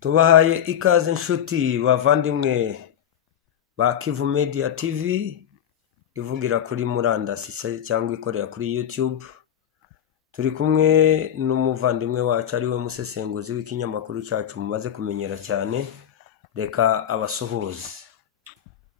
Tubahaye ikaze inshuti bavandimwe ba Kivu Media TV ivugira kuri murandasi cyangwa ikorera kuri YouTube. Turi kumwe n'umuvandimwe wacu ari we musesenguzi w'ikinyamakuru cyacu mumaze kumenyera cyane. Reka abasuhuze.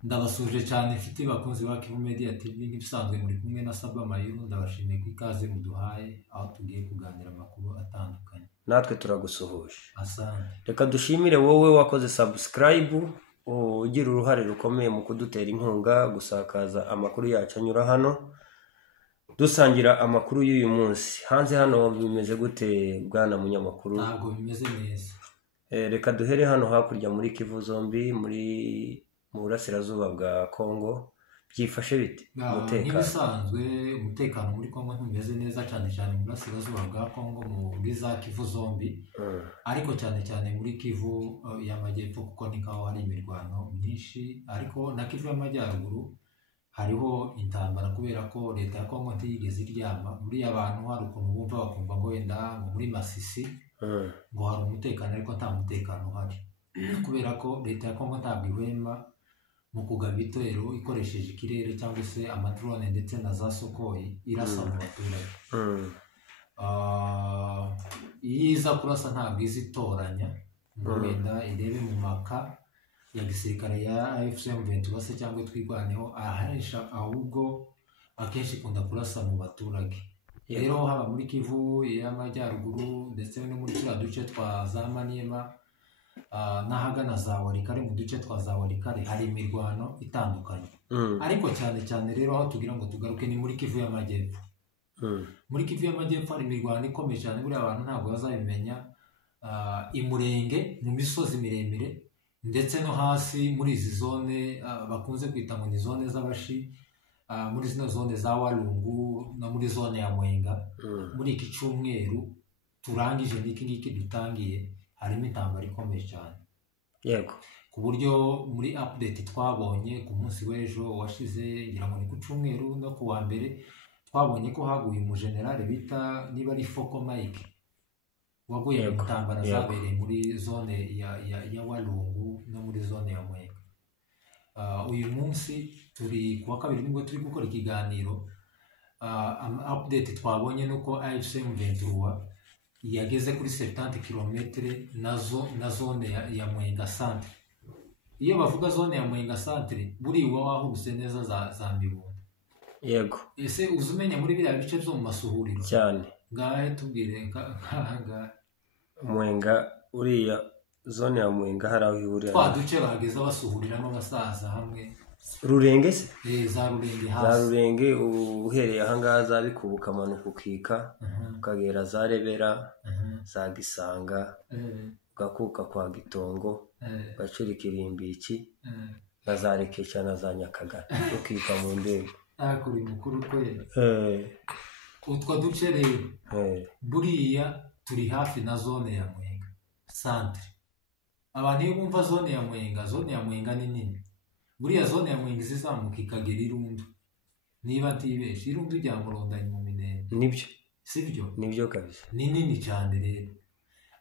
Ndabasuje cyane mfite bakunzi ba Kivu Media TV, nk'ibisanzwe muri kumwe na Saba Mayuru. Ndabashimiye ku ikaze muduhaye aho tugiye kuganira amakuru atandukanye. Natwe turagusuhuje. Asante. Reka dushimire wowe wakoze subscribe, ugira uruhare rukomeye mu kudutera inkunga gusakaza amakuru yacu anyura hano. Dusangira amakuru y'uyu munsi. Hanze hano bimeze gute bwana munyamakuru? Ntabwo bimeze neza. Reka duhere hano hakurya muri Kivu zombi muri mu burasirazuba bwa Kongo. Byifashe bite umutekano? Nk'ibisanzwe umutekano muri Kongo ntumeze neza, cyane cyane mu burasirazuba bwa Kongo muri za Kivu zombi. Ariko cyane cyane muri Kivu y'amajyepfo kuko nikaho hari imirwano myinshi, ariko na Kivu y'amajyaruguru hariho intambara kubera ko leta ya Kongo ntiyigeze iryama. Muri abantu hari ukuntu bumva bakumva ngo wenda ngo muri Masisi ngo hari umutekano, ariko nta mutekano uhari kubera ko leta ya Kongo ntabwo ihwema mu kugaba ibitero ikoresheje ikirere cyangwa se amadrone ndetse na za Sokoyi irasa mu baturage. Iyo iza kurasa ntabwo izi itoranya ngo wenda irebe mu maka ya gisirikare ya AFC/M23 se cyangwa twirwaneho, aharisha ahubwo akenshi ikunda kurasa mu baturage. Rero haba muri Kivu y'amajyaruguru ndetse no muri turiya duce twa za Maniema n'ahagana za Walikare, mu duce twa za Walikare hari imirwano itandukanye. Ariko cyane cyane rero aho tugira ngo tugaruke ni muri Kivu y'amajyepfo. Muri Kivu y'amajyepfo hari imirwano ikomeye cyane, buriya abantu ntabwo bazabimenya. Imurenge mu misozi miremire ndetse no hasi muri izi zone bakunze kwita ngo ni zone z'abashi, muri zino zone za Walungu no muri zone ya Mwenga. Muri iki cyumweru turangije n'iki ngiki dutangiye harimo intambara ikomeye cyane. Yego. Ku buryo muri update twabonye ku munsi w'ejo washize, ngira ngo ni ku cyumweru no ku wa mbere, twabonye ko haguye umujenerali bita niba ari Foko Mike waguye mu ntambara zabereye muri zone ya Walungu no muri zone ya Mwenga. Uyu munsi turi kuwa kabiri nibwo turi gukora ikiganiro. Update twabonye nuko AFC/M23 yageze kuri 70 km na zone ya Mwenga centre. Iyo bavuga zone ya Mwenga centre buri wahubuse neza za Mibunda. Yego. Ese uzumenya muri biriya bice byo mu masuhuriro cyane. Ngahe tubwire nkanga Mwenga, uriya zone ya Mwenga hari aho ihurira. Twa duce bageza basuhuriramo abasaza hamwe. Rurenge se? Za Rurenge hasi. Za Rurenge uhereye ahangaha za Bikubuka manuka ukika ukagera za Rebera, za Gisanga, ugakuka kwa Gitongo, ugacura Ikirimbiki, na za Rekesha na za Nyakagara ukika mu ndego. Kuri mukuru kweli. Utwo duce rero buriya turi hafi na zone ya Mwenga centre. Abantu iyo bumva zone ya Mwenga ni nini. Buriya zone ya Mwenga izamuka ikagera Irundu. Niba ntibeshe Irundu ijya Murondanya mu Minembwe. Nibyo. Sibyo? Nibyo kabisa. Ni nini cyane rero.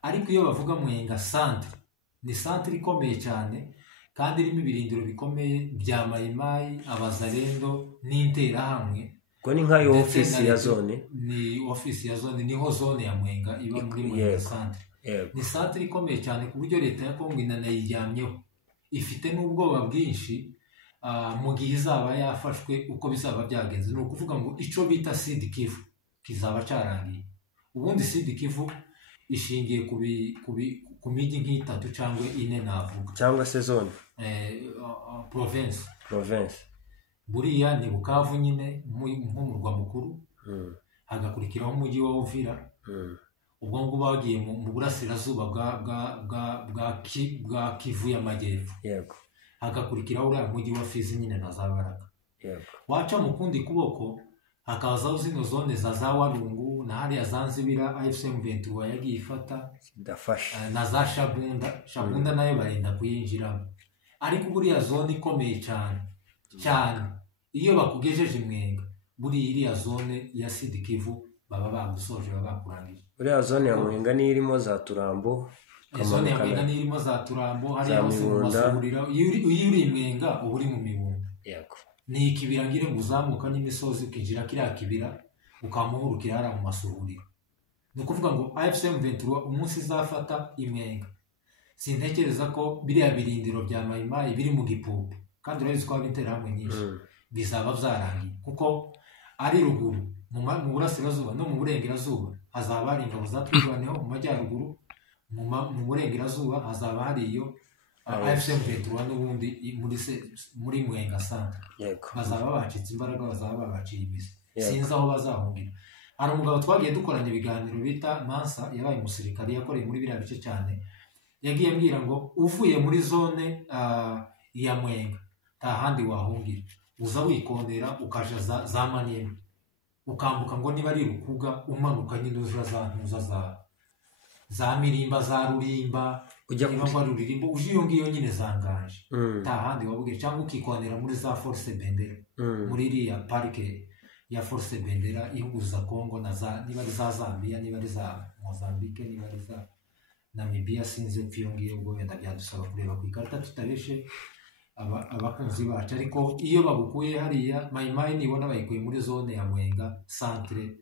Ariko iyo bavuga Mwenga centre, ni centre ikomeye cyane kandi irimo ibirindiro bikomeye bya Mayimayi, Abazalendo n'Interahamwe. Ko ni nka office ya zone. Ni office ya zone, niho zone ya Mwenga iba muri Mwenga centre. Ni centre ikomeye cyane ku buryo leta ya Kongo inanayijyamyeho. Ifite n'ubwoba bwinshi mu gihe izaba yafashwe uko bizaba byagenze. Ni ukuvuga ngo icyo bita Sud Kivu kizaba cyarangiye. Ubundi Sud Kivu ishingiye ku mijyi nk'itatu cyangwa ine navuga, cyangwa se zone province. Buriya ni Bukavu nyine nk'umurwa mukuru, hagakurikiraho umujyi wa Uvira. Ubwo ngubwo bagiye mu burasirazuba bwa Kivu y'amajyepfo. Yego. Hagakurikiraho uriya mujyi wa Fizi nyine na za Baraka. Yego. Waca mu kundi kuboko hakazaho zino zone za Walungu na hariya Zanzibira AFC/M23 yagiye ifata na za Shabunda nayo barenda kuyinjiramo. Ariko buriya zone ikomeye cyane iyo bakugejeje Mwenga, buriya iriya zone ya Sud Kivu baba bagusoje baba bakurangije. Uriya zone ya Mwenga ni irimo za Turambo zone ya Mwenga nirimo za Turambo hariya hose mu Masurira iyo uri Mwenga uba uri mu Mibunda yego ni ikibira ngire ngo uzamuka n'imisozi ukinjira kiriya kibira ukamuhurukira hariya mu Masurira ni ukuvuga ngo AFCM 23 umunsi izafata Mwenga sintekereza ko biriya birindiro bya Mayimayi biri mu Gipupu kandi urabizi ko abintera hamwe nyinshi bizaba byarangiye kuko ari ruguru mu burasirazuba no mu burengerazuba hazaba hari ingabo zatwirwaneho mu majyaruguru mu burengerazuba hazaba hari iyo AFCM 23 n'ubundi muri Mwenga centre bazaba bacitse imbaraga bazaba babaciye imizi sinzi aho bazahungira hari umugabo twagiye dukoranye ibiganiro bita Mansa yabaye umusirikare yakoreye muri biriya bice cyane yagiye mbwira ngo uvuye muri zone ya Mwenga nta handi wahungira uza wikondera ukaja za Maniema ukambuka ngo niba ari Rukuga umanuka nyine uza za ntuza za Mirimba za Rurimba niba ngo ari Rurimbo uje iyo ngiyo nyine zangaje nta handi wabwira cyangwa ukikondera muri za Force Bendera muri iriya parike ya Force Bendera ihuza Congo na za niba ari za Zambia niba ari za Mozambique niba ari za Namibia sinzi upfiyo ngiyo ubwo wenda byadusaba kureba ku ikarita tutabeshe abakunzi bacu ariko iyo bagukuye hariya Mayimayi nibona bayikuye muri zone ya Mwenga centre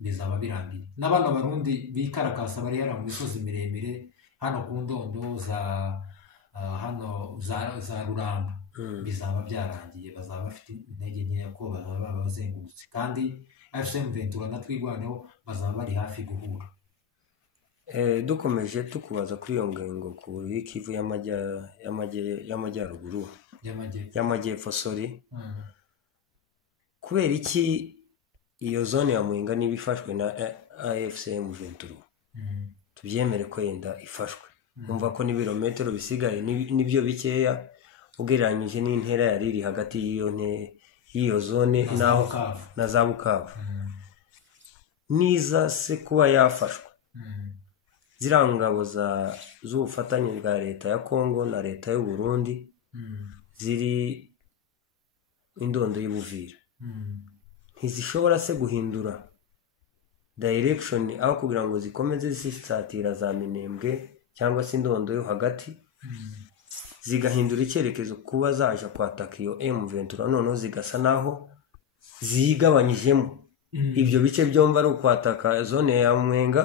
bizaba birangiye n'abana barundi bikarakasa bari hariya mu misozi miremire hano ku Ndondo hano za Ruramba bizaba byarangiye bazaba bafite intege nkeya ko bazaba bazengurutse kandi AFCM 23 natwigwaneho bazaba bari hafi guhura dukomeje tukubaza kuri iyo ngengo ku Kivu y'amajyaruguru y'amajyepfo sorry kubera iki iyo zone ya Mwenga niba ifashwe na AFCM 23 tubyemere ko yenda ifashwe umva ko n'ibirometero bisigaye nibyo bikeya ugereranyije n'intera yari iri hagati y'iyo zone naho na za Bukavu niza se kuba yafashwe zirangabo z'ubufatanye bwa leta ya Kongo na leta y'u Burundi ziri Indondo y'Ubuvira ntizishobora se guhindura direction aho kugira ngo zikomeze zisatira za Minembwe cyangwa se Indondo yo hagati zigahindura icyerekezo kuba zaje kwataka iyo M23 noneho zigasa naho zigabanyijemo ibyo bice byomba ari kwataka zone ya Mwenga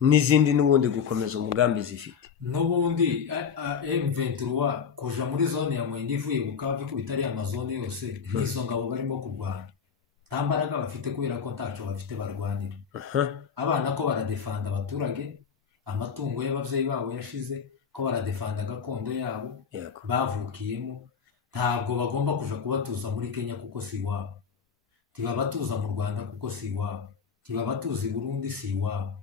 n'izindi n'ubundi gukomeza umugambi zifite n'ubundi M23 kuja muri zone ya Mwenga ivuye Bukavu ko bitari amazone yose n'izo ngabo barimo kurwana nta mbaraga bafite kubera ko ntaco bafite barwanira abana ko baradefanda abaturage amatungo y'abavyeyi babo yashize ko baradefanda gakondo yabo bavukiyemo ntabwo bagomba kuja kubatuza muri Kenya kuko si wabo tibabatuza mu Rwanda kuko si wabo tibabatuza i Burundi si wabo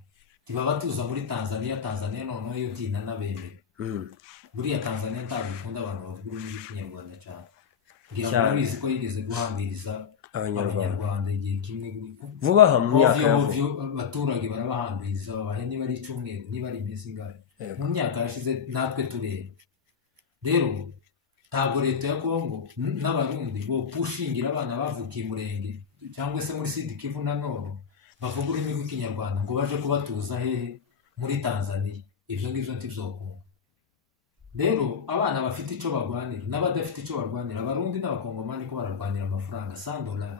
tibabatuza muri Tanzania noneho yo tina nabembe buriya Tanzania ntabikunda abantu bavuga ururimi rw'Ikinyarwanda cyane ngira ngo babizi ko yigeze guhambiriza abanyarwanda igihe kimwe vuba aha mu myaka abaturage barabahambiriza babahe niba ari icyumweru niba ari iminsi ingahe mu myaka yashize natwe tureba rero ntabwo leta ya Kongo n'abarundi bo pushingira abana bavukiye Murenge cyangwa se muri Sud Kivu na Nord bavuga ururimi rw'Ikinyarwanda ngo baje kubatuza hehe muri Tanzania ibyo ngibyo ntibizokunda rero abana bafite icyo barwanira n'abadafite icyo barwanira abarundi n'abakongomani ko bararwanira amafaranga $100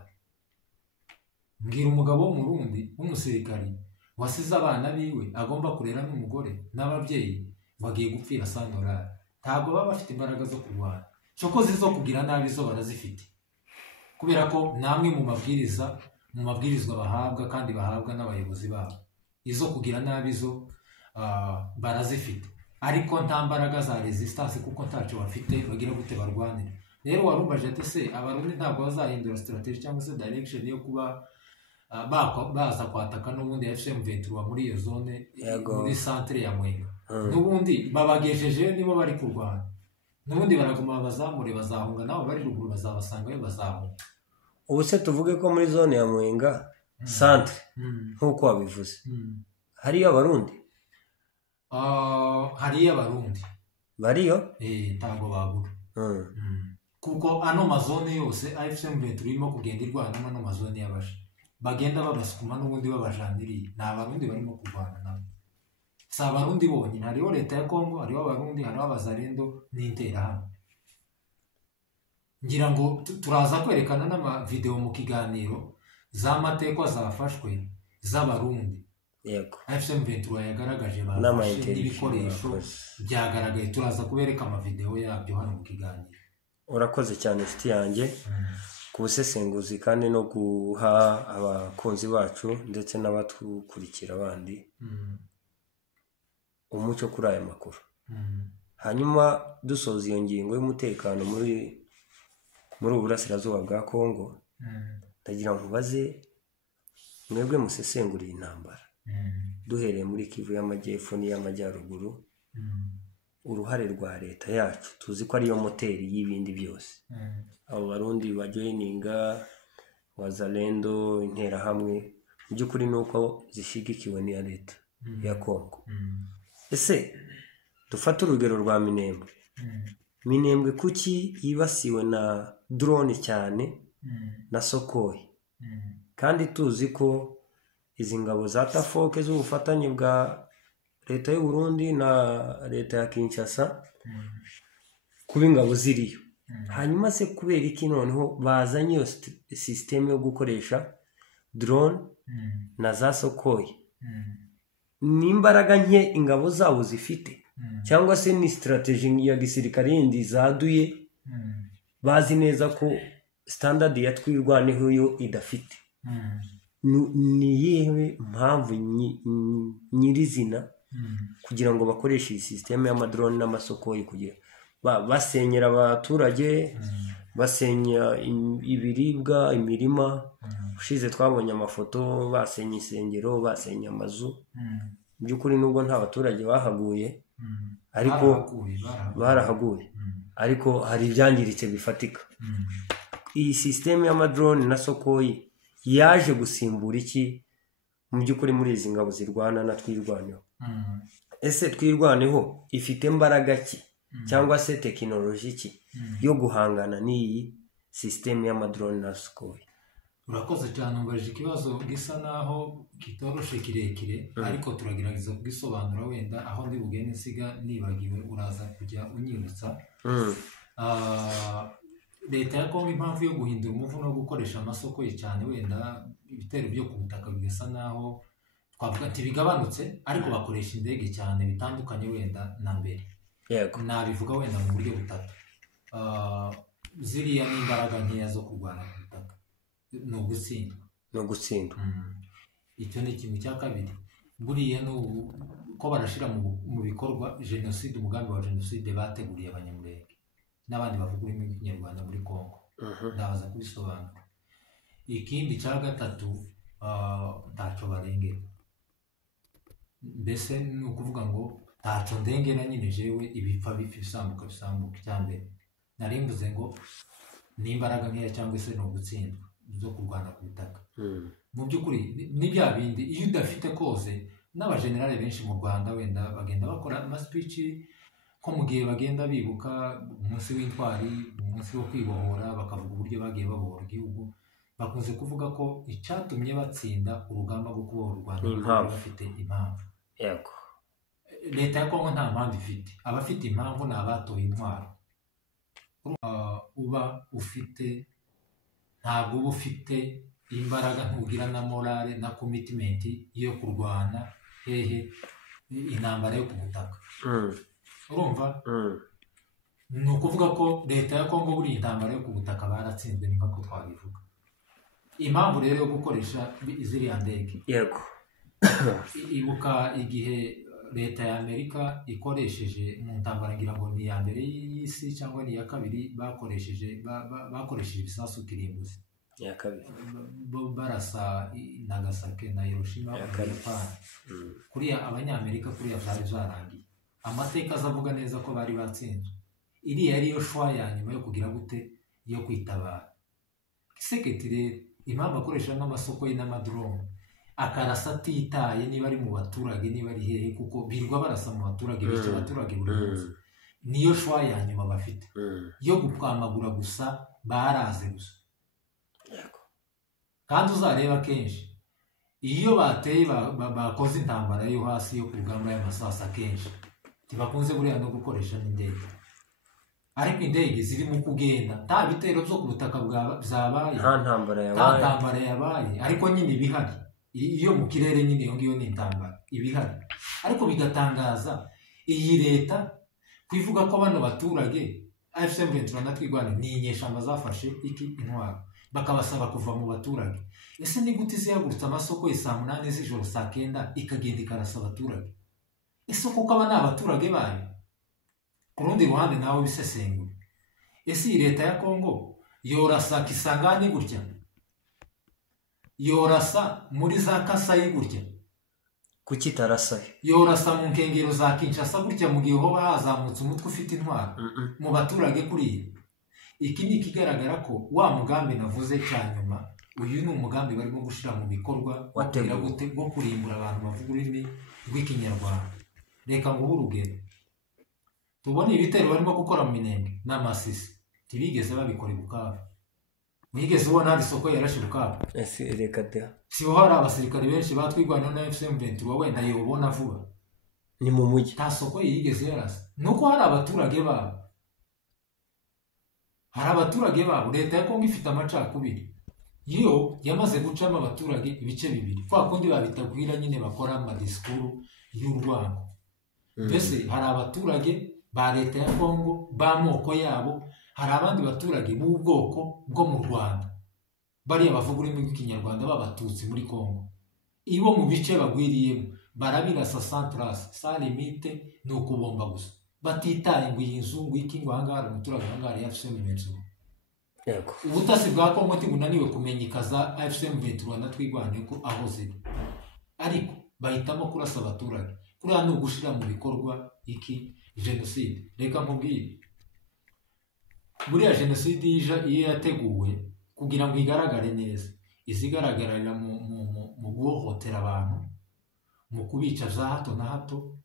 mbwira umugabo w'umurundi w'umusirikari wasize abana biwe agomba kurera n'umugore n'ababyeyi bagiye gupfira $100 ntabwo baba bafite imbaraga zo kurwana cyokoze zo kugira nabi zo barazifite kubera ko namwe mu mabwirizwa bahabwa kandi bahabwa n'abayobozi babo izo kugira nabi zo barazifite ariko nta mbaraga za resistance kuko ntacyo bafite bagira gute barwanira rero warumbaje ate se abarundi ntabwo bazahindura strategy cyangwa se direction yo kuba baza kwataka n'ubundi AFCM 23 muri iyo zone muri centre ya Mwenga n'ubundi babagejeje nibo bari kurwana n'ubundi baraguma bazamure bazahunga nabo bari ruguru bazabasangayo bazahunga ubu se tuvuge ko muri zone ya Mwenga centre nk'uko wabivuze hariyo abarundi hariyo abarundi bariyo ntabwo babura kuko ano mazone yose AFCM 23 irimo kugenda irwanamo no mazone y'abasha bagenda babasukuma n'ubundi babajaniriye nta barundi barimo kurwana nabo si abarundi bonyine, hariho leta ya Kongo, hariho abarundi, hariho abazarendo n'interahamwe. Ngira ngo turaza kwerekana n'amavideo mu kiganiro z'amateka zafashwe z'abarundi yego AFC M23 yagaragaje bafashe n'ibikoresho byagaragaye. Turaza kubereka amavideo yabyo hano mu kiganiro. Urakoze cyane inshuti yanjye ku busesenguzi kandi no guha abakunzi bacu ndetse n'abatukurikira abandi umucyo kuri aya makuru. Hanyuma dusoza iyo ngingo y'umutekano muri uburasirazuba bwa Kongo, ndagira ngo baze mwebwe musesenguriye intambara duhereye muri Kivu y'Amajyepfo n'iy'Amajyaruguru, uruhare rwa leta yacu tuzi ko ariyo moteri y'ibindi byose. Abo barundi bajoyininga wazalendo interahamwe mu by'ukuri nuko zishigikiwe n'iya leta ya Kongo. Ese dufate urugero rwa Minembwe kuki yibasiwe na drone cyane na Sokoyi, kandi tuzi ko izi ngabo za Tafoke z'ubufatanye bwa leta y'u Burundi na leta ya Kinshasa kuba ingabo ziriyo. Hanyuma se kubera iki noneho bazanye iyo system yo gukoresha drone na za Sokoyi? Ni imbaraga nke ingabo zabo zifite, cyangwa se ni strategy ya gisirikare yindi zaduye bazi neza ko standard ya twirwaneho yo idafite? Ni yewe mpamvu nyirizina kugira ngo bakoreshe iyi system y'amadrone n'amasokoyi kugira basenyera abaturage, basenya ibiribwa, imirima. Ushize twabonye amafoto basenya insengero, basenya amazu. By'ukuri nubwo nta baturage bahaguye ariko barahaguye, ariko hari ibyangiritse bifatika. Iyi system y'amadrone na Sokoyi yaje gusimbura iki mu by'ukuri muri izi ngabo zirwana na twirwaneho? Ese twirwaneho ifite imbaraga ki cyangwa se tekinoloji ki yo guhangana n'iyi system y'amadrone na Sokoyi? Urakoze cyane, umbaje ikibazo gisa naho kitoroshe kirekire, ariko turagerageza kugisobanura. Wenda aho ndi bugende nsiga nibagiwe uraza kujya unyibutsa. Leta ya Kongo impamvu yo guhindura umuvu no gukoresha amasokoyi cyane, wenda ibitero byo ku butaka bigasa naho twavuga ati bigabanutse, ariko bakoresha indege cyane bitandukanye wenda na mbere. Yego, nabivuga wenda mu buryo butatu. Ziriya ni imbaraga nkeya zo kurwana ku butaka, no gutsindwa. Icyo ni ikintu cya kabiri. Buriya ko barashira mu bikorwa genocide, umugambi wa genocide bateguriye abanyamurenge n'abandi bavuga ururimi rw'ikinyarwanda muri Kongo. Ndabaza kubisobanura. Ikindi cya gatatu, ntacyo barengera. Mbese ni ukuvuga ngo ntacyo ndengera nyine jewe, ibipfa bisambuka. Cyambere narimbuze ngo ni imbaraga nkeya cyangwa se no gutsindwa zo kurwana ku butaka. Mu by'ukuri ni bya bindi, iyo udafite kose. N'abajenerali benshi mu Rwanda wenda bagenda bakora amaspeech ko mu gihe bagenda bibuka umunsi w'intwari, umunsi wo kwibohora, bakavuga uburyo bagiye babohora igihugu. Bakunze kuvuga ko icyatumye batsinda urugamba rwo kubohora u Rwanda bafite impamvu. Yego, leta ya Kongo nta mpamvu ifite. Abafite impamvu ni abatoye intwaro. Uba ufite, ntabwo uba ufite imbaraga, ntugira na morale na commitment yo kurwana intambara yo ku butaka. Urumva? Ni ukuvuga ko leta ya Kongo buri intambara yo ku butaka baratsinzwe, ni nk'uko twabivuga. Impamvu rero yo gukoresha ziriya ndege, yego, ibuka igihe leta ya Amerika ikoresheje mu ntambara, ngira ngo ni iya mbere y'isi cyangwa ni iya kabiri, bakoresheje ibisasu kirimbuzi ya kabiri barasa Nagasaki na Hiroshima mu Japan. Kuriya abanyamerika kuriya byari byarangiye. Amateka azavuga neza ko bari batsinzwe. Iriya ariyo shwa ya nyuma yo kugira gute, yo kwitabara. Kiseketi rero impamvu akoresha n'amasoko n'amadrone, akarasa atitaye niba ari mu baturage niba ari hehe, kuko birwa barasa mu baturage, bica abaturage buri munsi. Niyo shwa ya nyuma bafite yo gupwamagura gusa, baraze gusa. Kandi uzareba kenshi iyo bateye bakoze intambara yo hasi yo ku rugamba y'amasasu akenshi ntibakunze buriya no gukoresha n'indege, ariko indege ziri mu kugenda nta bitero byo ku butaka byabaye, nta ntambara yabaye ariko nyine ibihari iyo mu kirere nyine iyo ngiyo ni intambara ibihari. Ariko bigatangaza iyi leta kwivuga ko bano baturage AFC M23 na twigwane ni inyeshamba zafashe intwaro bakabasaba kuva mu baturage. Ese ni gute ziyagurutse amasoko ya saa 8 z'ijoro saa 9 ikagenda ikarasa abaturage? Ese kuko aba ni abaturage bayo? Ku rundi ruhande nawe bisesengura, ese iyi leta ya Kongo yorasa Kisangani gutya, yorasa muri za Kasayi gutya, kuki itarasa yorasa mu nkengero za Kinshasa gutya mu gihe hoba hazamutse umutwe ufite intwaro mu baturage kuriya? Iki ni ikigaragara ko wa mugambi navuze cya nyuma, uyu ni umugambi barimo gushira mu bikorwa wo kurimbura abantu bavuga ururimi rw'ikinyarwanda. Reka nguhe urugero, tubone ibitero barimo gukora mu Minembwe n'Amasisi ntibigeze babikora i Bukavu. Mwigeze ubona hari isoko yarashe Bukavu? Reka da, si ho hari abasirikare benshi batwigwana na AFC M23 wenda yobona vuba, ni mu mujyi nta soko yigeze yarasa. Nuko hari abaturage babo, leta ya Kongo ifite amacakubiri, yo yamaze gucamo abaturage ibice bibiri, kwa kundi babitagwira nyine bakora amadisikuru y'urwango. Mbese hari abaturage ba leta ya Kongo b'amoko yabo, hari abandi baturage b'ubwoko bwo mu Rwanda bariya bavuga ururimi rw'ikinyarwanda b'abatutsi muri Kongo. Ibo mu bice bagwiriyemo barabirasa santrase sa limite ni ukubomba gusa, batitaye ngo iyi nzu ngo iki ngo ahangaha umuturage ahangaha AFC M23. Ubutasi bwa Kongo ntibunaniwe kumenya ikaza AFC M23 na twigwane ko aho ziri, ariko bahitamo kurasa abaturage. Kuriya ni ugushira mu bikorwa jenoside. Reka nkubwire, buriya jenoside iyo yateguwe kugira ngo igaragare neza, izigaragarira mu guhohotera abantu, mu kubica za hato na hato,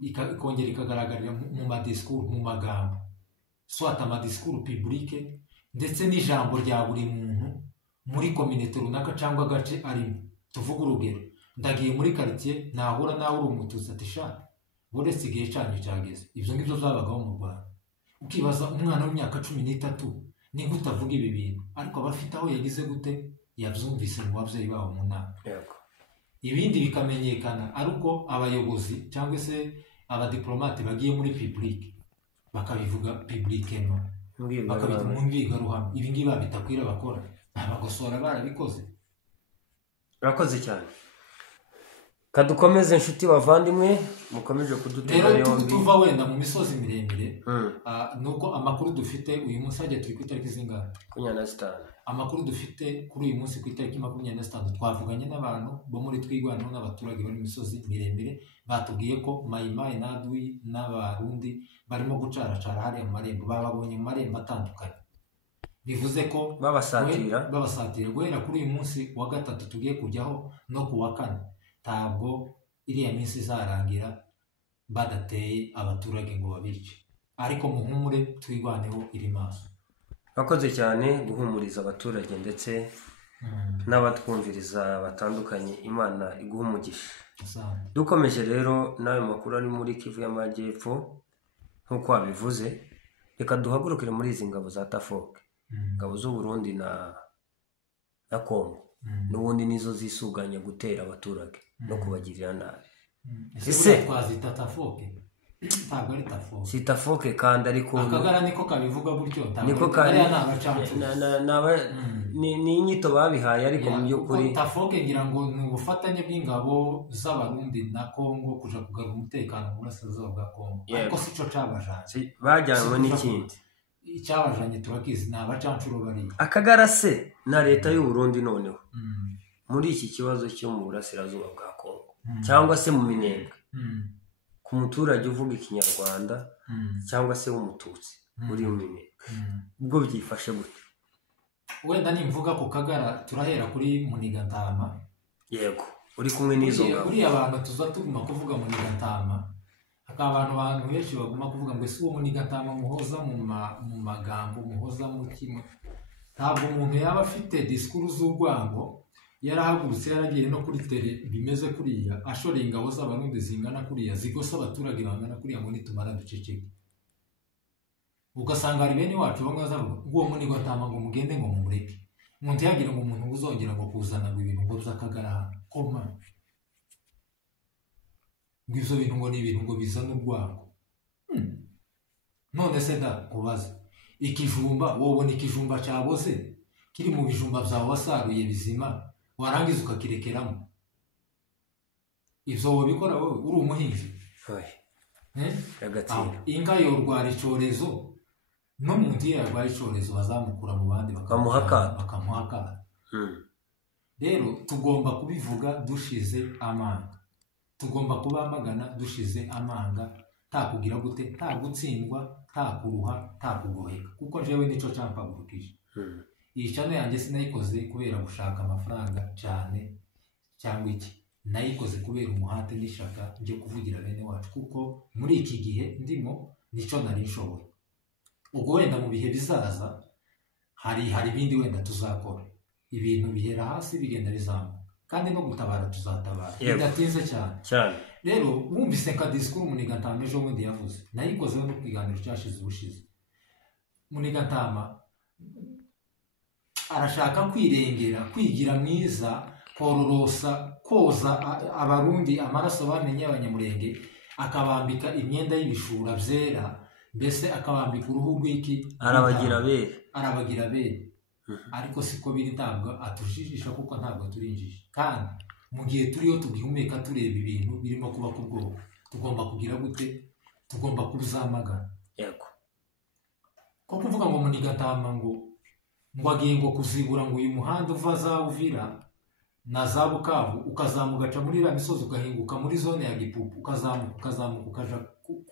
ikongera ikagaragarira mu madisikuru, mu magambo, soit amadisikuru publique, ndetse n'ijambo rya buri muntu muri community runaka cyangwa agace arimo. Tuvuga urugero, ndagiye muri quartier nahura nawe uri umututsi ati sha buretse igihe cyanyu cyageze. Ibyo ngibyo zabagaho mu Rwanda. Ukibaza umwana w'imyaka 13 ni gute avuga ibi bintu, ariko abafite aho yagize gute yabyumvise mu babyeyi babo mu nama. Ibindi bikamenyekana ariko abayobozi cyangwa se abadiplomate bagiye muri public bakabivuga publiquement, bakabita mu mbwirwaruhame. Ibi ngibi babitakwira bakora, abagosora barabikoze. Urakoze cyane. Kadukomeze inshuti bavandimwe, mukomeje kudutera yombi. Tuva wenda mu misozi miremire, nuko amakuru dufite uyu munsi ajya turi ku itariki zingahe? 25. Amakuru dufite kuri uyu munsi ku itariki 25 twavuganye n'abantu bo muri twigwana n'abaturage bari mu misozi miremire, batubwiye ko Mayimayi n'Adui n'Abarundi barimo gucaracara hariya mu marembo, bababonye mu marembo atandukanye. Bivuze ko babasatira guhera kuri uyu munsi wa gatatu tugiye kujyaho no ku wa kane, ntabwo iriya minsi izarangira badateye abaturage ngo babice. Ariko muhumure twigwaneho iri maso. Bakoze cyane guhumuriza abaturage ndetse n'abatwumviriza batandukanye. Imana iguha umugisha. Dukomeje rero n'ayo makuru ari muri Kivu y'Amajyepfo nk'uko wabivuze, reka duhagurukire muri izi ngabo za Tafoke, ngabo z'u Burundi na Kongo. N'ubundi nizo zisuganya gutera abaturage no kubagirira nabi. Ese twazita Tafoke? Ntabwo ari Tafoke. Si Tafoke kandi ariko Akagara niko kabivuga gutyo. Niko kandi ni inyito babihaye, ariko mu by'ukuri Tafoke ngira ngo ni ubufatanye bw'ingabo z'Abarundi na Kongo kuja kugarura umutekano mu burasirazuba bwa Kongo. Ariko sico cabajanye. Bajyanwe n'ikindi. Icyabajanye turakizi ni abacancuro bari. Akagara se na leta y'u Burundi noneho muri iki kibazo cyo mu burasirazuba bwa Kongo cyangwa se mu Minembwe, ku muturage uvuga ikinyarwanda cyangwa se w'umututsi uri mu Minembwe, ubwo byifashe gute? Wenda nimvuga ku Kagara turahera kuri Munigantama. Yego, uri kumwe n'izo ngabo. Uri abantu tuza tuguma kuvuga Munigantama, abantu benshi baguma kuvuga ngo ese uwo Munigantama muhoza mu magambo, muhoza mu kimwe. Ntabwo umuntu yaba afite disikuru z'urwango yarahagurutse yaragiye no kuri tele bimeze kuriya ashoreye ingabo z'abarundi zingana kuriya zigosa abaturage bangana kuriya ngo nitumara duceceke ugasanga ari bene wacu bamwe bazavuga uwo munigo atama ngo mugende ngo mumureke umuntu yagira ngo umuntu uzongera ngo kuzana ngo ibintu ngo bizakagara koma ngo ivyo bintu ngo ni ibintu ngo bizana urwango none se da kubaza ikijumba wobona ikijumba cyaboze kiri mu bijumba byawe wasaruye bizima warangiza ukakirekeramo ivyo wobikora wowe uri umuhinzi inka yorwara icorezo no mu ndiye yarwaye icorezo bazamukura mu bandi bakamuhaka rero tugomba kubivuga dushize amanga tugomba kubamagana dushize amanga takugira gute tagutsindwa takuruha takugoheka kuko jewe nico campagurukije iyi channel yanjye sinayikoze kubera gushaka amafaranga cyane cyangwa iki nayikoze kubera umuhate n'ishaka ryo kuvugira bene wacu kuko muri iki gihe ndimo nico nari nshoboye ubwo wenda mu bihe bizaza hari ibindi wenda tuzakora ibintu bihera hasi bigenda bizamuka kandi no gutabara tuzatabara bidatinze cyane rero wumvise nka disikuru Munigantama ejo bundi yavuze nayikoze no kwiganiro cyashize ubushize Munigantama arashaka kwirengera kwigira mwiza kororosa koza abarundi amaraso bamenye abanyamurenge akabambika imyenda y'ibishura byera mbese akabambika uruhu rw'iki arabagira bere ariko siko biri ntabwo atujijisha kuko ntabwo turinjije kandi mu gihe turiyo tugihumeka tureba ibintu birimo kuba ku bwoko tugomba kugira gute tugomba kubizamagana yego ko kuvuga ngo Munigantama ngo agiye ngo kuzibura ngo uyu muhanda uva za Uvira na za Bukavu ukazamuka gaca muri iriya misozi ugahinguka muri zone ya Gipupu ukazamuka ukaja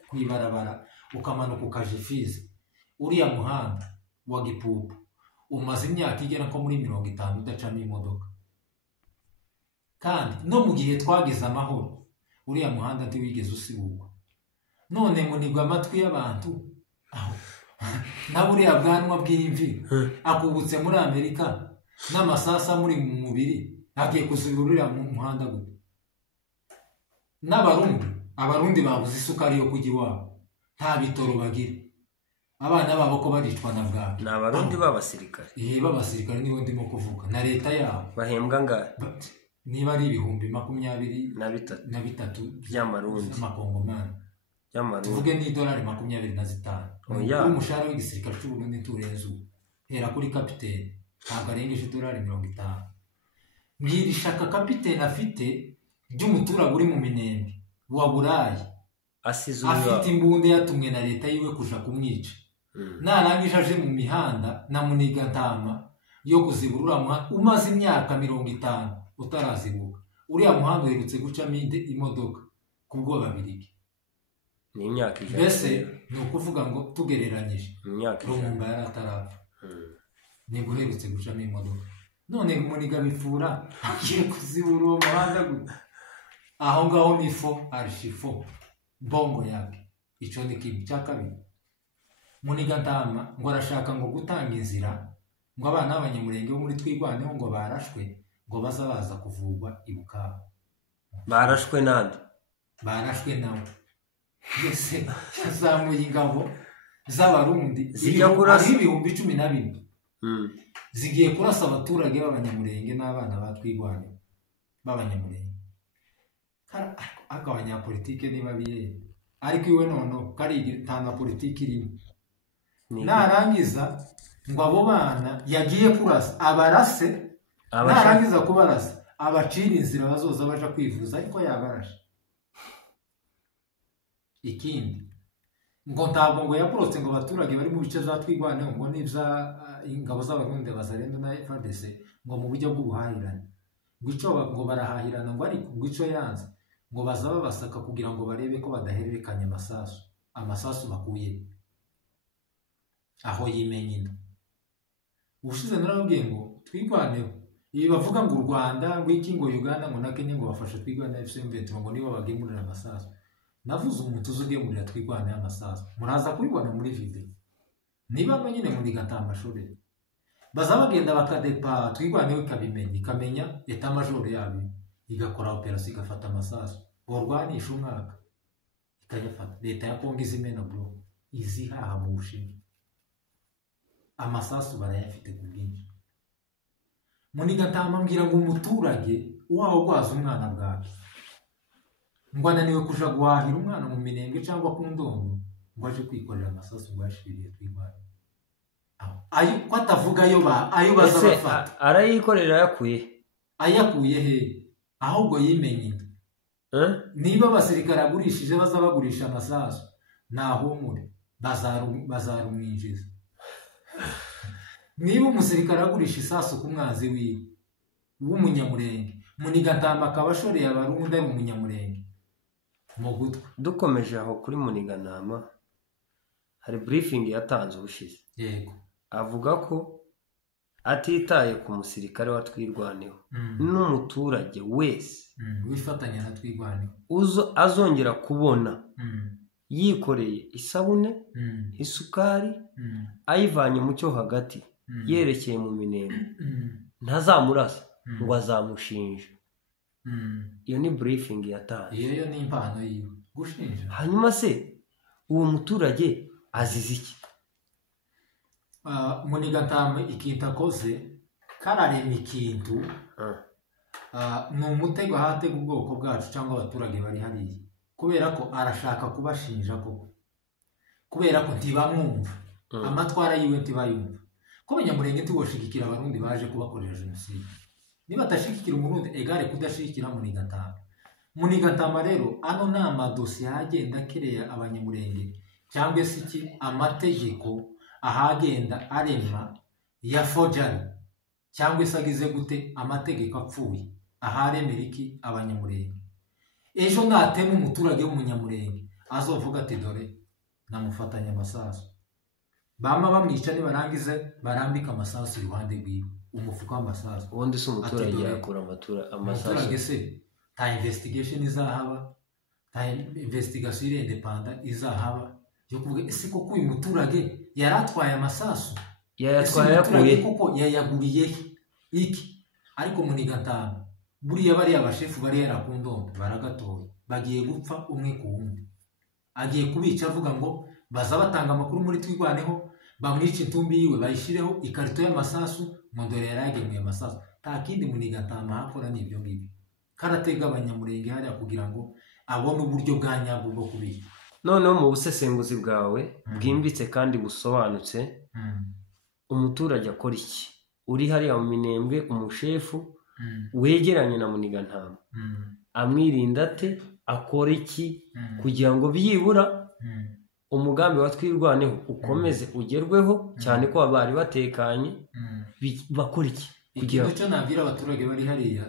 kwibarabara ukamanuka ukaja Fizi uriya muhanda wa Gipupu umaze imyaka igera ko muri 50 udacamo imodoka kandi no mu gihe twagize amahoro uriya muhanda ntiwigeze usiburwa none munigwa amatwi y'abantu na buriya bwanwa bw'imvi akubutse muri Amerika n'amasasa muri mu mubiri agiye kuziburira mu muhanda gute n'abarundi babuze isukari yo kujya iwabo nta bitoro bagira abana babo ko baricwa na bwaki n'abarundi b'abasirikare b'abasirikare nibo ndimo kuvuga na leta yabo bahembwa ngahe niba ari 23 by'amarundi y'amakongomani tuvuge n'idolari 25 umushahara w'igisirikare cy'u Burundi turenze hera kuri kapiteni ntabwo arengeje $50 mbwira ishaka kapiteni afite ry'umuturage uri mu Minembwe wa Burayi afite imbunda yatumwe na leta yiwe kuja kumwica narangije aje mu mihanda na Munigantama yo kuziburura muhanda umaze imyaka 50 utarazibuka uriya muhanda uherutse gucamo imodoka kubwo babiriki ni imyaka ijana mbese ni ukuvuga ngo tugereranyije Rumumba yari atarapfa ni guherutse gucamo imodoka none Muniga bifura agiye kuzibura uwo muhanda gute aho ngaho ni fo archifo bongo yake ico ni kibi cya kabiri Munigantama ngo arashaka ngo gutanga inzira ngo abana b'abanyamurenge bo muri Twigwaneho ngo barashwe ngo baza kuvugwa ibukaho barashwe nande barashwe nawe yese yazamuye ingabo z'abarundi zijya kurasa 12,000 zigiye kurasa abaturage b'abanyamurenge n'abana ba Twigwaneho b'abanyamurenge ariko abanyapolitike niba biye ariko iwe nono kari tanga politiki irimo narangiza ngo abo bana yagiye kurasa abarase narangiza kubarasa abacira inzira bazoza baja kwivuza ariko yabarashe ikindi ngo ntabwo ngo yaporotse ngo abaturage bari mu bice za Twigwaneho ngo n'ibya ingabo z'abarundi bazarenda na FARDC ngo mu buryo bw'ubuhahirane ngo barahahirana ngo ariko ngo ico yanze ngo bazaba basaka kugira ngo barebe ko badahererekanya amasasu bakuye aho yimenye inda ubushize narabwiye ngo Twigwaneho ibi bavuga ngo u Rwanda ngo iki ngo Uganda ngo na Kenya ngo bafasha Twigwaneho FCM23 ngo nibo bagemurira amasasu navuze umuntu uzugemurira Twigwaneho amasasu muraza kubibona muri video niba nyine Munigantama shore baza bagenda bakadepa twirwaneho ikamenya eta majoro yabo igakora operasiyo igafata amasasu borwanisha umwaka ikayafata. Leta ya Kongo izimena bro, izihaha mu Bushinwa, amasasu barayafite ku bwinshi. Munigatama mbwira ngo umuturage waho gwaza umwana bwawe ngo ananiwe kuja guhahira umwana mu Minembwe cyangwa ku Ndondo ngo aje kwikorera amasasu ngo yashiriye twirwane. Ayo ko atavuga ayo baza bafata arayikorera ayakuye he? Ahubwo yimenye inda. Niba abasirikare agurishije baza bagurisha amasasu nahumure bazarumwinjiza. Niba umusirikare agurisha isasu ku mwanzi wiwe w'umunyamurenge, Munigatama akaba ashoreye abarundi ari umunyamurenge mu gutwi. Dukomeje aho kuri Muniganama, hari briefing yatanze ubushize, yego, avuga ko atitaye ku musirikare wa twirwaneho n'umuturage wese wifatanya na twirwaneho azongera kubona yikoreye isabune isukari ayivanye mu cyo hagati yerekeye mu Minembwe ntazamurasa ngo azamushinja. Iyo ni briefing yatanze, iyo ni impano yiwe gushinja. Hanyuma se uwo muturage azize iki? Munigatama ikintu akoze kararema ikintu ni umutego ahatega ubwoko bwacu cyangwa abaturage bari hariya, kubera ko arashaka kubashinja koko, kubera ko ntibamwumva, amatwara yiwe ntibayumva. Ko Abanyamurenge ntiboshigikira abarundi baje kubakorera jenoside, niba atashigikira umurundi egare kudashigikira Munigatama. Munigatama rero ano ni amadosiye agenda akereya Abanyamurenge cyangwa se iki amategeko ahagenda arema ya forgery cyangwa se agize gute amategeko apfuye aharemera iki Abanyamurenge. Ejo natema umuturage w'umunyamurenge azovuga ati dore namufatanya amasasu, bama bamwica nibarangize barambika amasasu iruhande rwiwe umufuka w'amasasu. Ubundi se umuturage yakura amasasu? Umuturage se ta investigation izahaba, ta investigation independent izahaba yo kuvuga ese koko uyu muturage yaratwaye amasasu, yayatwaye yakuye koko yayaguriye iki? Ariko Munigatama buriya bari abashefu bari yarakundondo baragatoye bagiye gupfa umwe ku wundi, agiye kubica avuga ngo baza batanga amakuru muri twirwaneho bamwica intumbi yiwe bayishireho ikarito y'amasasu ngo dore yaragemuye amasasu. Ta kindi Munigatama hakora n'ibyo ngibyo, karatega Abanyamurenge hariya kugira ngo abone uburyo bwa nyabwo bwo kubica. Noneho mu busesenguzi bwawe bwimbitse kandi busobanutse, umuturage akora iki? Uri hariya mu Minembwe, umushefu wegeranye na Munigatama amwirinda ate? Akora iki kugira ngo byibura umugambi wa twirwaneho ukomeze ugerweho, cyane ko bari batekanye? Bakora iki kugira ngo? Icyo nabwira abaturage bari hariya,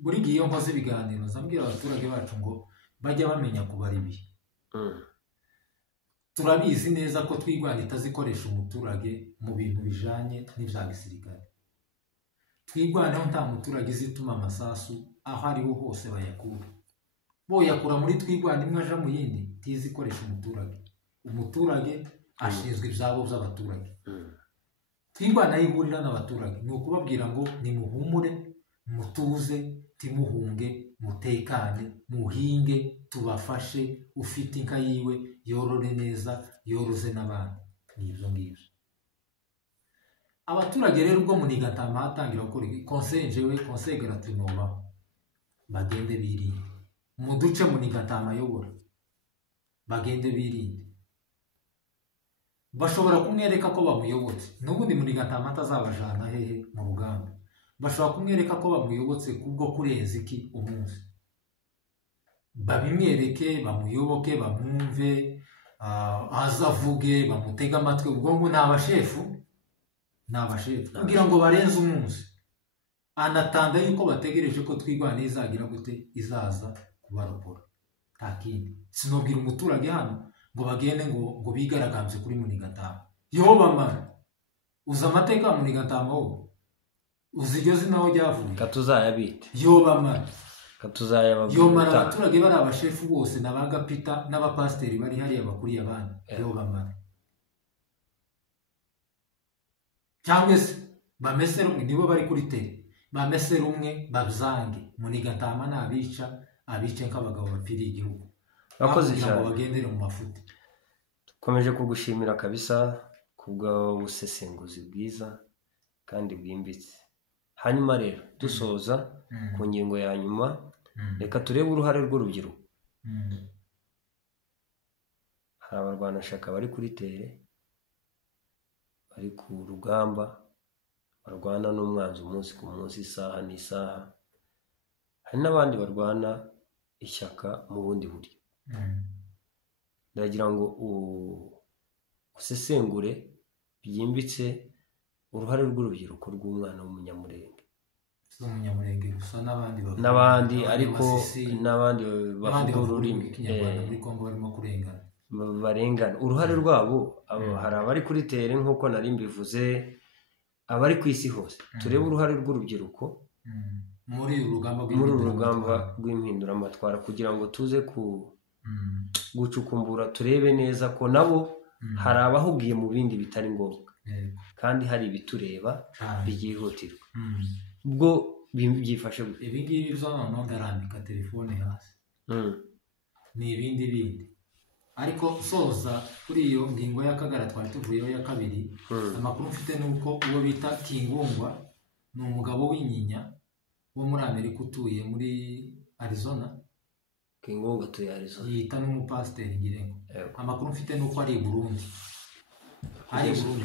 buri gihe iyo nkoze ibiganiro zambwira abaturage bacu ngo bajya bamenya kubara ibihe. Turabizi neza ko twirwana itazikoresha umuturage mu bintu bijanye n'ivya gisirikare. Twirwaneho nta muturage izituma amasasu aho ariho hose bayakura. Boyakura muri twirwana imwe aja mu yindi tizikoresha umuturage. Umuturage ashinzwe ivyabo by'abaturage. Twirwana yihurira n'abaturage ni ukubabwira ngo nimuhumure, mutuze, timuhunge, mutekane, muhinge, tubafashe, ufite inka yiwe yorore neza, yoroze n'abandi. Nibyo ngibyo. Abaturage rero ubwo Munigatama hatangira gukora conseil gratuit nobaho bagende birinde mu duce Munigatama ayobora, bagende birinde. Bashobora kumwereka ko bamuyobotse, n'ubundi Munigatama atazabajana hehe mu rugamba. Bashobora kumwereka ko bamuyobotse kubwo kurenza iki umunsi, babimwereke, bamuyoboke, bamwumve, azavuge, bamutega amatwi. Ubwo ngo ni abashefu kugira ngo barenze umunsi. Anatanda yuko bategereje ko twirwana izagira gute, izaza kubarokora. Nta kindi. Sinobwira umuturage hano ngo bagende ngo bigaragambye kuri Munigatama. Yo bamara uza amateka ya Munigatama wowe uzi iryo zina aho ryavuye? Katuzayabite. Yo bamara katuzayababwira. Yo mara abaturage bari abashefu bose n'abagapita n'abapasiteri bari hariya bakuriye abana. Yo bamara cyangwa se bamese rumwe nibo bari kuri tere, bamese rumwe babyange muniga ntama nabica abice nk'abagabo bapfiriye igihugu Wakoze kugira ngo cyane. bagendere mu mafuti. Dukomeje kugushimira kabisa kubwo busesenguzi bwiza kandi bwimbitse. Hanyuma rero dusoza ku ngingo ya nyuma, reka turebe uruhare rw'urubyiruko. Hari abarwanashyaka bari kuri tere, bari ku rugamba, barwana n'umwanzi umunsi ku munsi, isaha n'isaha. Hari n'abandi barwana ishyaka mu bundi buryo. Ndagira ngo usesengure byimbitse uruhare rw'urubyiruko rw'umwana w'umunyamurenge. Umunyamurenge gusa n'abandi ariko n'abandi bavuga ururimi Kinyarwanda muri Kongo barimo kurengana. Barengana. Uruhare rwabo hari abari kuri tere nk'uko nari mbivuze, abari ku isi hose. Turebe uruhare rw'urubyiruko muri uru rugamba rw'impinduramatwara kugira ngo tuze gucukumbura turebe neza ko nabo hari abahugiye mu bindi bitari ngombwa kandi hari ibitureba byihutirwa. Ubwo byifashe ibi ngibi byo noneho ndarambika telefone hasi, ni ibindi bindi. Ariko soza kuri iyo ngingo y'Akagara twari tuvuyeho ya kabiri, amakuru mfite ni uko uwo bita Kingungwa ni umugabo w'inyinya wo muri Amerika utuye muri Arizona. Kingungwa tuye Arizona, yita n'umupasiteri ngirengo. Amakuru mfite ni uko ari i Burundi.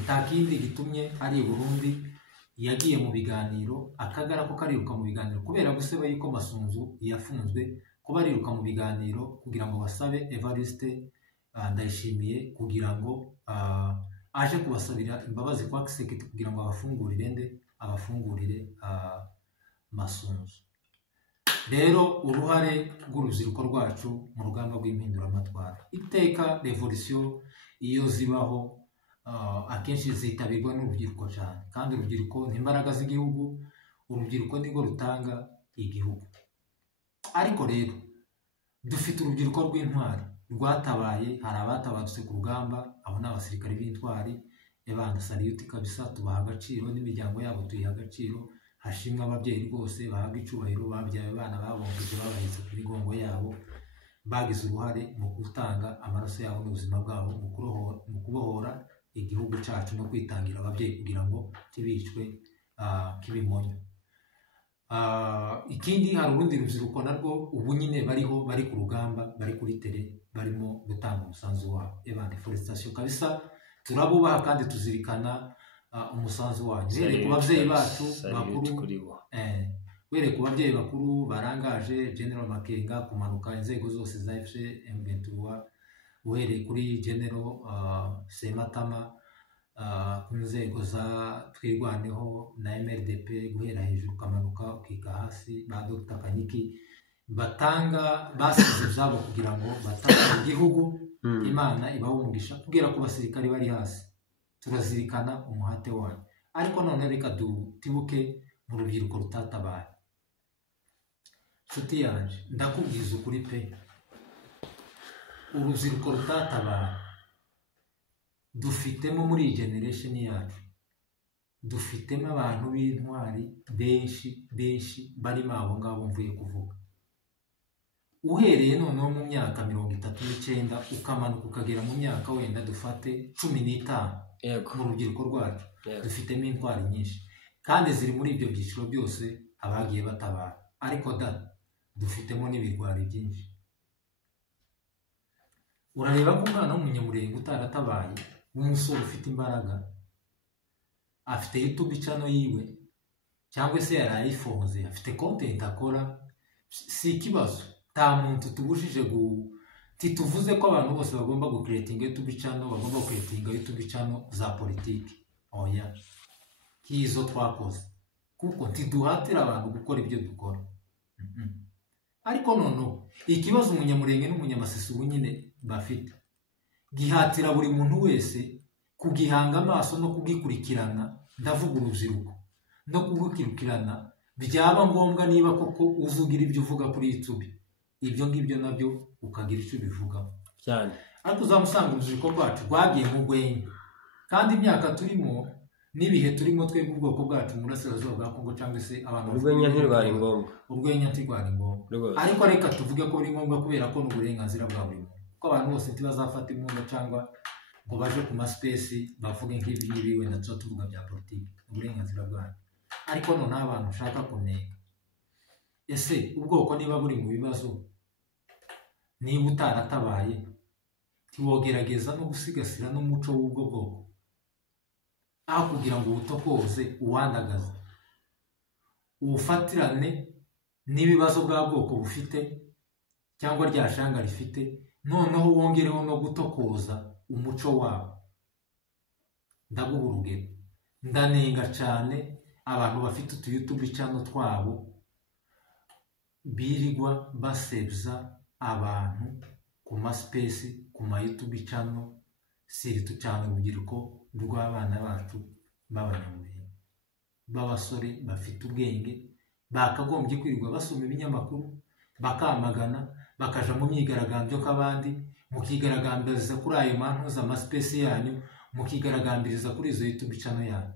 Nta kindi gitumye ari i Burundi, yagiye mu biganiro. Akagara ko kariruka mu biganiro kubera guseba yuko Masunzu yafunzwe, kuba ariruka mu biganiro kugira ngo basabe Evariste Ndayishimiye kugira ngo aje kubasabira imbabazi kwa Kisekedi kugira ngo abafungurire Masunzu. Rero uruhare rw'urubyiruko rwacu mu rugamba rw'impinduramatwara, iteka revolution iyo zibaho akenshi zitabirwa n'urubyiruko cyane, kandi urubyiruko ni imbaraga z'igihugu, urubyiruko nirwo rutanga igihugu. Ariko rero dufite urubyiruko rw'intwari rwatabaye, hari abatabarutse ku rugamba, abo ni abasirikare b'intwari. Ebana saliyuti kabisa, tubaha agaciro n'imiryango yabo tuyiha agaciro. Hashimwe ababyeyi rwose bahabwa icubahiro, babyaye abana babongeje babahetse ku migongo yabo, bagize uruhare mu gutanga amaraso yabo n'ubuzima bwabo mu kubohora igihugu cyacu no kwitangira ababyeyi kugira ngo tibicwe k'ibimonyo. Ikindi, hari urundi rubyiruko narwo ubu nyine bari ku rugamba, bari kuri tere, barimo gutanga umusanzu wabo. Ebana forestation kabisa, turabubaha kandi tuzirikana umusanzu wanyu. Wereye ku babyeyi bacu bakuru, wereye ku babyeyi bakuru barangaje General Makenga kumanuka inzego zose za FCM23, uhereye kuri General Sematama ku nzego za Twirwaneho na MRDP, guhera hejuru ukamanuka ukika hasi, ba Dr. Kanyiki basize ibyabo kugira ngo batange igihugu. Imana ibaho umugisha kugera ku basirikare bari hasi. Turazirikana umuhate wanyu, ariko none reka dutibuke mu rubyiruko rutatabaye. Nshuti yanjye, ndakubwiza ukuri pe, urubyiruko rutatabaye dufitemo muri iyi generation yacu, dufitemo abantu b'intwari benshi barimo abo ngabo mvuye kuvuga. Uhereye noneho mu myaka 39 ukamanuka ukagera mu myaka wenda dufate 15 mu rubyiruko rwacu, dufitemo intwari nyinshi kandi ziri muri ibyo byiciro byose abagiye batabara. Ariko dufitemo n'ibigwari byinshi. Urareba ko umwana w'umunyamurenge utaratabaye, w'umusore ufite imbaraga, afite YouTube channel yiwe, cyangwa se yarayifunze, afite content akora, si ikibazo. Nta muntu tubujije tituvuze ko abantu bose bagomba gucreatinga YouTube channel, bagomba gucreatinga YouTube channel za politiki. Oya, kizo twakoze kuko ntiduhatira abantu gukora ibyo dukora. Ariko noneho ikibazo umunyamurenge n'umunyamasisi ubu nyine bafite, gihatira buri muntu wese kugihanga amaso no kugikurikirana. Ndavuga urubyiruko no kugukurikirana, byaba ngombwa niba koko uvugira ibyo uvuga kuri YouTube, ibyo ngibyo nabyo ukagira icyo bivugaho cyane. Ariko uzamusanga urubyiruko rwacu rwagiye mu rwenya, kandi imyaka turimo n'ibihe turimo twebwe ubwoko bwacu mu burasirazuba bwa Kongo cyangwa se abantu urwenya ntirwari ngombwa urwenya ntirwari ngombwa ariko reka tuvuge ko biri ngombwa kubera ko n'uburenganzira bwa buri muntu ko abantu bose ntibazafata imbunda cyangwa ngo baje ku maspace bavuge nk'ibi ngibi wenda tuvuga bya politiki uburenganzira bwanyu ariko none abantu ushaka kunenga ese ubwoko niba buri mu bibazo niba utaratabaye ntiwogerageza no gusigasira n'umuco w'ubwo bwoko aho kugira ngo ubutokoze uwandagaza ubufatirane n'ibibazo bwa bwoko bufite cyangwa rya shanga rifite noneho wongereho no gutokoza umuco wabo ndaguha urugero ndanenga cyane abantu bafite utu-YouTube channel twabo birirwa basebya abantu ku maspace ku ma YouTube channel siritu cyane urubyiruko rw'abana bacu b'abanyamurenge b'abasore bafite ubwenge bakagombye kwirirwa basoma ibinyamakuru bakamagana bakaja mu myigaragambyo k'abandi mukigaragambiriza kuri ayo mantuza amaspace yanyu mukigaragambiriza kuri izo YouTube channel yanyu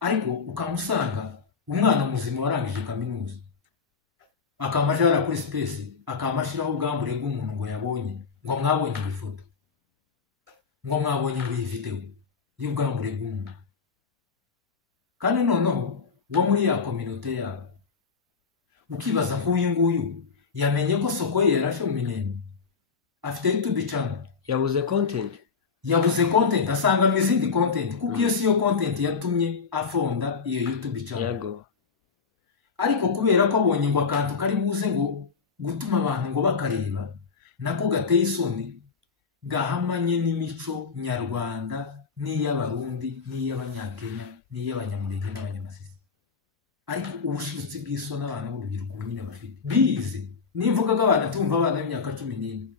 ariko ukamusanga umwana muzima warangije kaminuza akamajara kuri space akamashiraho ubwambure bw'umuntu ngo yabonye ngo mwabonye ifoto ngo mwabonye iyi video y'ubwambure bw'umuntu kandi noneho wo muri ya community yabo ukibaza ko uyu nguyu yamenye ko soko ye yarashe mu minembwe afite YouTube channel yabuze content asanga mu izindi content kuko iyo siyo content yatumye afonda iyo YouTube channel ariko kubera ko abonye ngo akantu kari buze ngo gutuma abantu ngo bakareba nako gateye isoni gahamanye n'imico nyarwanda n'iy'abarundi n'iy'abanyakenya n'iy'abanyamurenge n'abanyamasisi ariko ubushitsi bw'isoni abana b'urubyiruko nyine bafite bize nimvuga ko abana tumva abana b'imyaka 14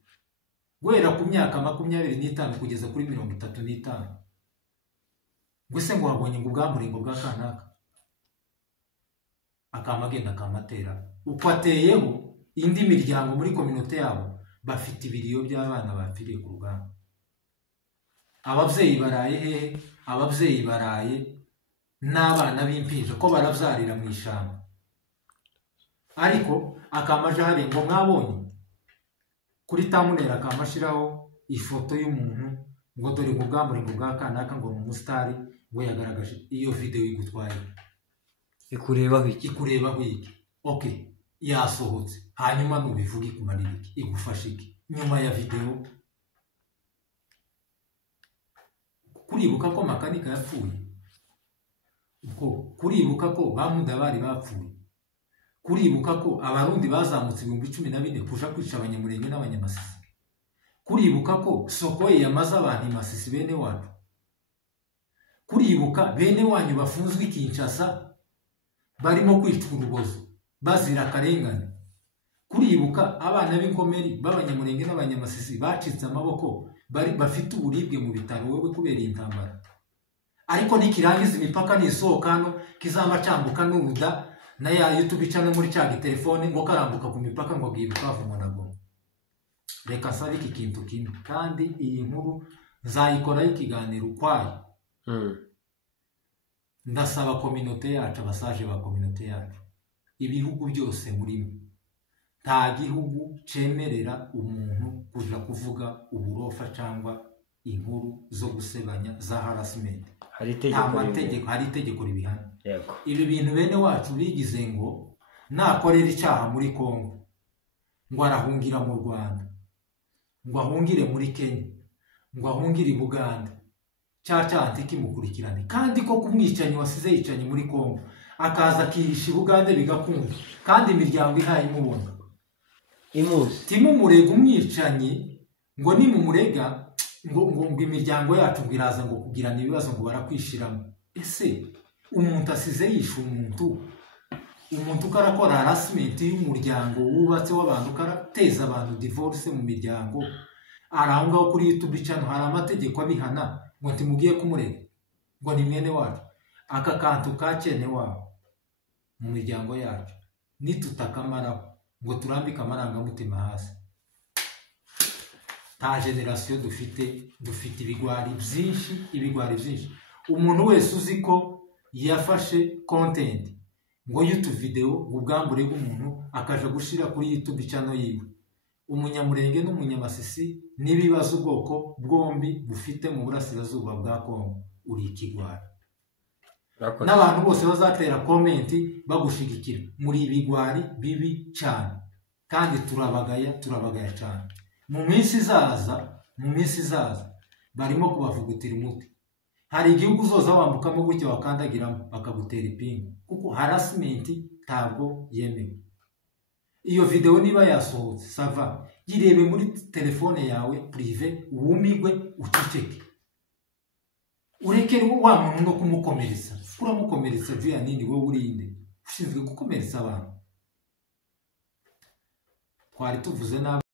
guhera ku myaka 25 kugeza kuri 35 gwese ngo wabonye ngo ubwamuringo bwa kanaka akamagenda akamatera uko ateyeho indi miryango muri community yabo bafite ibiriyo by'abana bapfiriye ku rugamba ababyeyi baraye hehe ababyeyi baraye n'abana b'impinja ko baravyarira mu ishamba ariko akamaje hari ngo mwabonye kuri tamunera akamashiraho ifoto y'umuntu ngo dore ngo bwamuringo bwa kanaka ngo umusitari ngo yagaragaje iyo video igutwaye ikurebaho iki okay yasohotse hanyuma nubivuga ikumarira iki igufasha iki nyuma ya video kuribuka ko makanika yapfuye uko kuribuka ko bamudabari bapfuye kuribuka ko abarundi bazamutse 1014 kuja kwica abanyamurenge n'abanyamasisi kuribuka ko soko ye yamaze abantu imasisi bene wacu kuribuka bene wanyu bafunzwe Kinshasa barimo kwicwa urubozo bazira akarengane kuribuka abana b'inkomeri b'abanyamurenge n'abanyamasisi bacitse amaboko bari bafite uburibwe mu bitaro wewe kubera intambara ariko nikirangiza imipaka n'isohoka hano kizaba cambuka n'uruda na ya YouTube channel muri cya telefone ngo karambuka ku mipaka ngo bwibuka vumonago reka sabe iki kintu kimwe kandi iyi nkuru nzayikora ikiganiro kwayo ndasaba community yacu abasaje ba community yacu ibihugu byose murimo nta gihugu cemerera umuntu kuja kuvuga uburofa cyangwa inkuru zo gusebanya za harassment hari itegeko ribihana ibi bintu bene wacu bigize ngo nakorera icyaha muri Kongo ngo arahungira mu Rwanda ngo ahungire muri Kenya ngo ahungire i Buganda cyacanti kimukurikirane kandi ko kumwicanyi wasize yicanye muri Kongo akaza kihisha i Buganda bigakunda kandi imiryango ihaye imubona imuzi timumurega umwicanyi ngo nimumurega ngo imiryango yacu biraza ngo kugirana ibibazo ngo barakwishiramo ese umuntu asize yisha umuntu karakora harassment y'umuryango wubatse w'abantu karateza abantu divorce mu miryango arangaho kuri YouTube channel hari amategeko abihana ngo ntimugiye kumurega ngo ni mwene wacu aka kantu kacene wabo mu miryango yacu nitutakamaraho ngo turambike amarangamutima hasi ta generation dufite ibigwari byinshi umuntu wese uzi ko yafashe content ngo YouTube video ngo ubwambure bw'umuntu akaja gushira kuri YouTube channel yiwe, umunyamurenge n'umunyamasisi n'ibibazo ubwoko bwombi bufite mu burasirazuba bwa Kongo, uri ikigwari. N'abantu bose bazatera comment bagushigikira, muri ibigwari bibi cyane, kandi turabagaya cyane. Mu minsi izaza barimo kubavugutira umuti. Hari igihugu uzoza wambukamo gutya wakandagiramo bakagutera ipingu, kuko harassment ntabwo yemewe. Iyo video niba yasohotse sava, yirebe muri telefone yawe prive, wumigwe uceceke, urekere wa muntu no kumukomeretsa. Uramukomeretsa vya nini? Wowe urinde ushinzwe gukomeretsa abantu. Twari tuvuze na